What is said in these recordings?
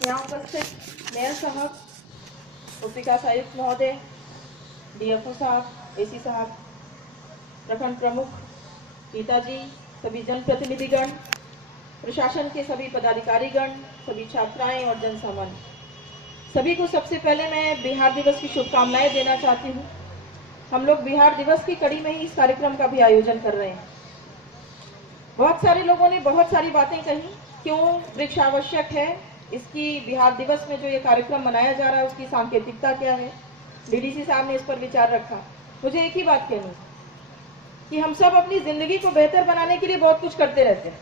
यहाँ उपस्थित मेयर साहब, उपविकास आयुक्त महोदय, डीएफओ साहब, एसी साहब, प्रखंड प्रमुख, पिताजी, सभी जनप्रतिनिधिगण, प्रशासन के सभी पदाधिकारीगण, सभी छात्राएं और जन सामान्य, सभी को सबसे पहले मैं बिहार दिवस की शुभकामनाएं देना चाहती हूँ। हम लोग बिहार दिवस की कड़ी में ही इस कार्यक्रम का भी आयोजन कर रहे हैं। बहुत सारे लोगों ने बहुत सारी बातें कही, क्यों वृक्ष आवश्यक है, इसकी बिहार दिवस में जो ये कार्यक्रम मनाया जा रहा है उसकी सांकेतिकता क्या है। डीडीसी साहब ने इस पर विचार रखा। मुझे एक ही बात कहनी कि हम सब अपनी जिंदगी को बेहतर बनाने के लिए बहुत कुछ करते रहते हैं।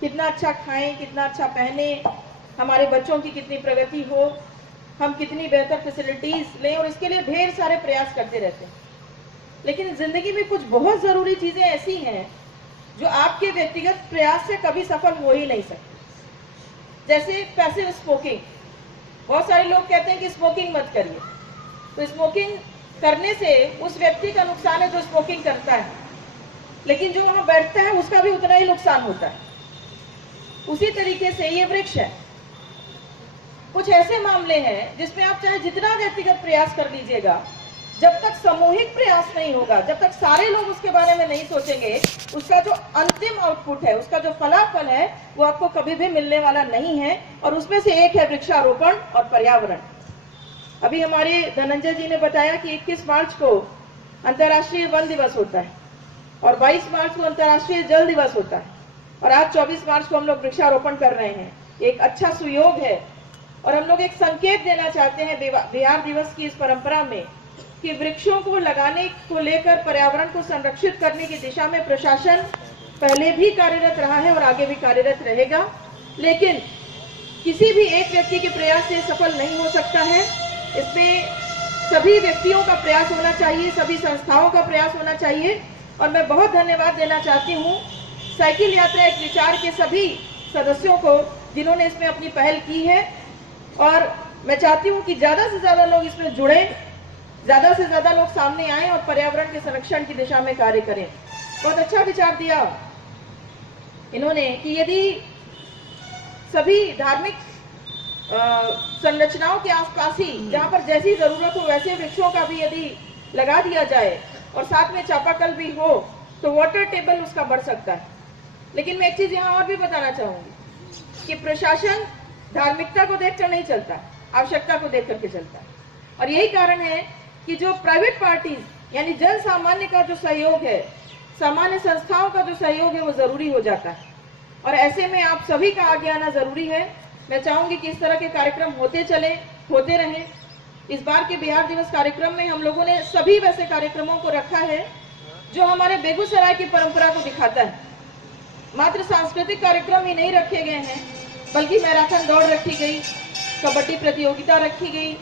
कितना अच्छा खाएं, कितना अच्छा पहने, हमारे बच्चों की कितनी प्रगति हो, हम कितनी बेहतर फैसिलिटीज लें, और इसके लिए ढेर सारे प्रयास करते रहते हैं। लेकिन जिंदगी में कुछ बहुत जरूरी चीजें ऐसी हैं जो आपके व्यक्तिगत प्रयास से कभी सफल हो ही नहीं सकती। जैसे पैसिव स्मोकिंग। बहुत सारे लोग कहते हैं कि स्मोकिंग मत करिए, तो स्मोकिंग करने से उस व्यक्ति का नुकसान है जो स्मोकिंग करता है, लेकिन जो वहां बैठता है उसका भी उतना ही नुकसान होता है। उसी तरीके से ये वृक्ष है। कुछ ऐसे मामले हैं जिसमें आप चाहे जितना व्यक्तिगत प्रयास कर लीजिएगा, जब तक सामूहिक प्रयास नहीं होगा, जब तक सारे लोग उसके बारे में नहीं सोचेंगे, उसका जो अंतिम आउटपुट है, उसका जो फलाफल है, वो आपको कभी भी मिलने वाला नहीं है। और उसमें से एक है वृक्षारोपण और पर्यावरण। अभी हमारे धनंजय जी ने बताया कि 21 मार्च को अंतर्राष्ट्रीय वन दिवस होता है और 22 मार्च को अंतर्राष्ट्रीय जल दिवस होता है, और आज 24 मार्च को हम लोग वृक्षारोपण कर रहे हैं। एक अच्छा सुयोग है, और हम लोग एक संकेत देना चाहते हैं बिहार दिवस की इस परंपरा में कि वृक्षों को लगाने को लेकर, पर्यावरण को संरक्षित करने की दिशा में प्रशासन पहले भी कार्यरत रहा है और आगे भी कार्यरत रहेगा। लेकिन किसी भी एक व्यक्ति के प्रयास से सफल नहीं हो सकता है। इसमें सभी व्यक्तियों का प्रयास होना चाहिए, सभी संस्थाओं का प्रयास होना चाहिए। और मैं बहुत धन्यवाद देना चाहती हूँ साइकिल यात्रा एक विचार के सभी सदस्यों को, जिन्होंने इसमें अपनी पहल की है। और मैं चाहती हूँ कि ज्यादा से ज्यादा लोग इसमें जुड़े, ज्यादा से ज्यादा लोग सामने आए और पर्यावरण के संरक्षण की दिशा में कार्य करें। बहुत अच्छा विचार दिया इन्होंने कि यदि सभी धार्मिक संरचनाओं के आसपास ही, जहां पर जैसी जरूरत हो वैसे वृक्षों का भी यदि लगा दिया जाए और साथ में चापाकल भी हो, तो वाटर टेबल उसका बढ़ सकता है। लेकिन मैं एक चीज यहाँ और भी बताना चाहूंगी कि प्रशासन धार्मिकता को देखकर नहीं चलता, आवश्यकता को देख करके चलता है। और यही कारण है कि जो प्राइवेट पार्टीज यानी जन सामान्य का जो सहयोग है, सामान्य संस्थाओं का जो सहयोग है, वो जरूरी हो जाता है। और ऐसे में आप सभी का आगे आना जरूरी है। मैं चाहूंगी कि इस तरह के कार्यक्रम होते चले, होते रहें। इस बार के बिहार दिवस कार्यक्रम में हम लोगों ने सभी वैसे कार्यक्रमों को रखा है जो हमारे बेगूसराय की परंपरा को दिखाता है। मात्र सांस्कृतिक कार्यक्रम ही नहीं रखे गए हैं, बल्कि मैराथन दौड़ रखी गई, कबड्डी प्रतियोगिता रखी गई,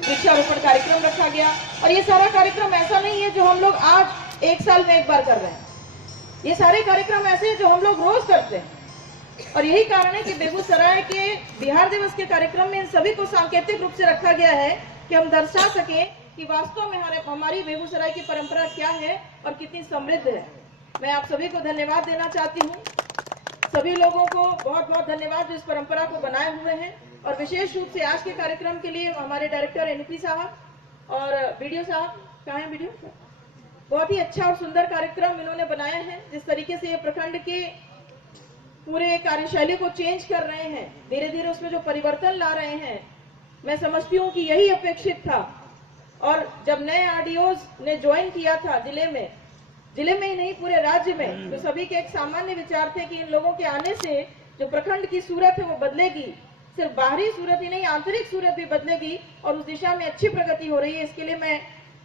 वृक्षारोपण कार्यक्रम रखा गया। और ये सारा कार्यक्रम ऐसा नहीं है जो हम लोग आज एक साल में एक बार कर रहे हैं। ये सारे कार्यक्रम ऐसे हैं जो हम लोग रोज करते हैं। और यही कारण है कि बेगूसराय के बिहार दिवस के कार्यक्रम में इन सभी को सांकेतिक रूप से रखा गया है कि हम दर्शा सकें कि वास्तव में हमारी बेगूसराय की परंपरा क्या है और कितनी समृद्ध है। मैं आप सभी को धन्यवाद देना चाहती हूँ। सभी लोगों को बहुत बहुत धन्यवाद जो इस परंपरा को बनाए हुए हैं। और विशेष रूप से आज के कार्यक्रम के लिए हमारे डायरेक्टर एनपी साहब और वीडियो साहब, कहाँ है वीडियो, बहुत ही अच्छा और सुंदर कार्यक्रम इन्होंने बनाया है। जिस तरीके से ये प्रखंड के पूरे कार्यशैली को चेंज कर रहे हैं, धीरे धीरे उसमें जो परिवर्तन ला रहे हैं, मैं समझती हूँ कि यही अपेक्षित था। और जब नए आरडीओज ने ज्वाइन किया था जिले में ही नहीं पूरे राज्य में, तो सभी के एक सामान्य विचार थे कि इन लोगों के आने से जो प्रखंड की सूरत है वो बदलेगी, सिर्फ बाहरी सूरत ही नहीं आंतरिक सूरत भी बदलेगी, और उस दिशा में अच्छी प्रगति हो रही है। इसके लिए मैं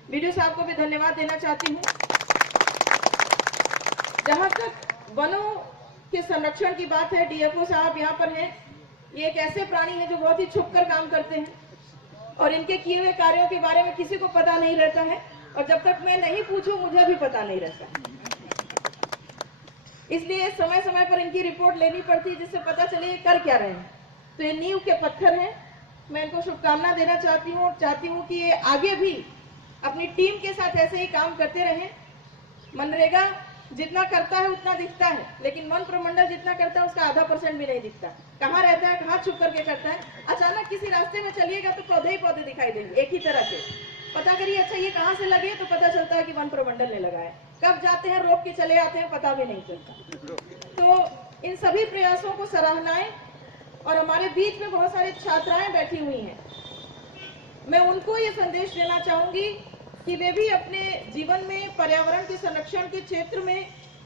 वीडियो साहब को भी धन्यवाद देना चाहती हूँ। जहां तक वनों के संरक्षण की बात है, डीएफओ साहब यहाँ पर हैं। ये एक ऐसे प्राणी हैं जो बहुत ही छुपकर काम करते हैं और इनके किए हुए कार्यों के बारे में किसी को पता नहीं रहता है, और जब तक मैं नहीं पूछूं मुझे भी पता नहीं रहता। इसलिए समय समय पर इनकी रिपोर्ट लेनी पड़ती है जिससे पता चले ये कर क्या रहे हैं। तो ये नींव के पत्थर हैं। मैं इनको शुभकामना देना चाहती हूँ कि ये आगे भी अपनी टीम के साथ ऐसे ही काम करते रहें। मनरेगा जितना करता है उतना दिखता है, लेकिन वन प्रमंडल जितना करता है उसका 0.5% भी नहीं दिखता। कहाँ रहता है, कहाँ छुप करके करता है। अचानक किसी रास्ते में चलिएगा तो पौधे ही पौधे दिखाई देंगे एक ही तरह के। पता करिए अच्छा ये कहाँ से लगे, तो पता चलता है कि वन प्रमंडल ने लगाया। कब जाते हैं रोक के चले आते हैं, पता भी नहीं चलता। तो इन सभी प्रयासों को सराहनाएं। और हमारे बीच में बहुत सारे छात्राएं बैठी हुई हैं, मैं उनको ये संदेश देना चाहूंगी कि वे भी अपने जीवन में पर्यावरण के संरक्षण के क्षेत्र में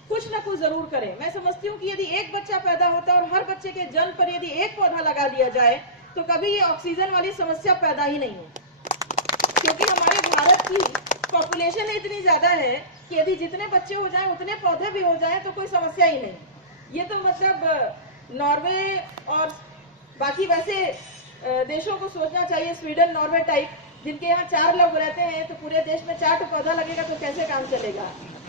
कुछ ना कुछ जरूर करें। मैं समझती हूँ कि यदि एक बच्चा पैदा होता है और हर बच्चे के जन्म पर यदि एक पौधा लगा दिया जाए तो कभी ये ऑक्सीजन वाली समस्या पैदा ही नहीं हो, क्योंकि हमारे भारत की पॉपुलेशन इतनी ज्यादा है कि यदि जितने बच्चे हो जाएं उतने पौधे भी हो जाएं तो कोई समस्या ही नहीं। ये तो मतलब नॉर्वे और बाकी वैसे देशों को सोचना चाहिए, स्वीडन नॉर्वे टाइप, जिनके यहाँ 4 लोग रहते हैं तो पूरे देश में 4 पौधा लगेगा तो कैसे काम चलेगा।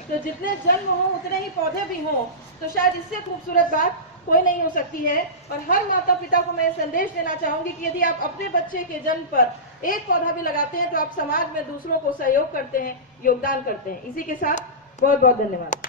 तो जितने जन्म हो उतने ही पौधे भी हों, तो शायद इससे खूबसूरत बात कोई नहीं हो सकती है। और हर माता पिता को मैं संदेश देना चाहूंगी कि यदि आप अपने बच्चे के जन्म पर एक पौधा भी लगाते हैं तो आप समाज में दूसरों को सहयोग करते हैं, योगदान करते हैं। इसी के साथ बहुत बहुत धन्यवाद।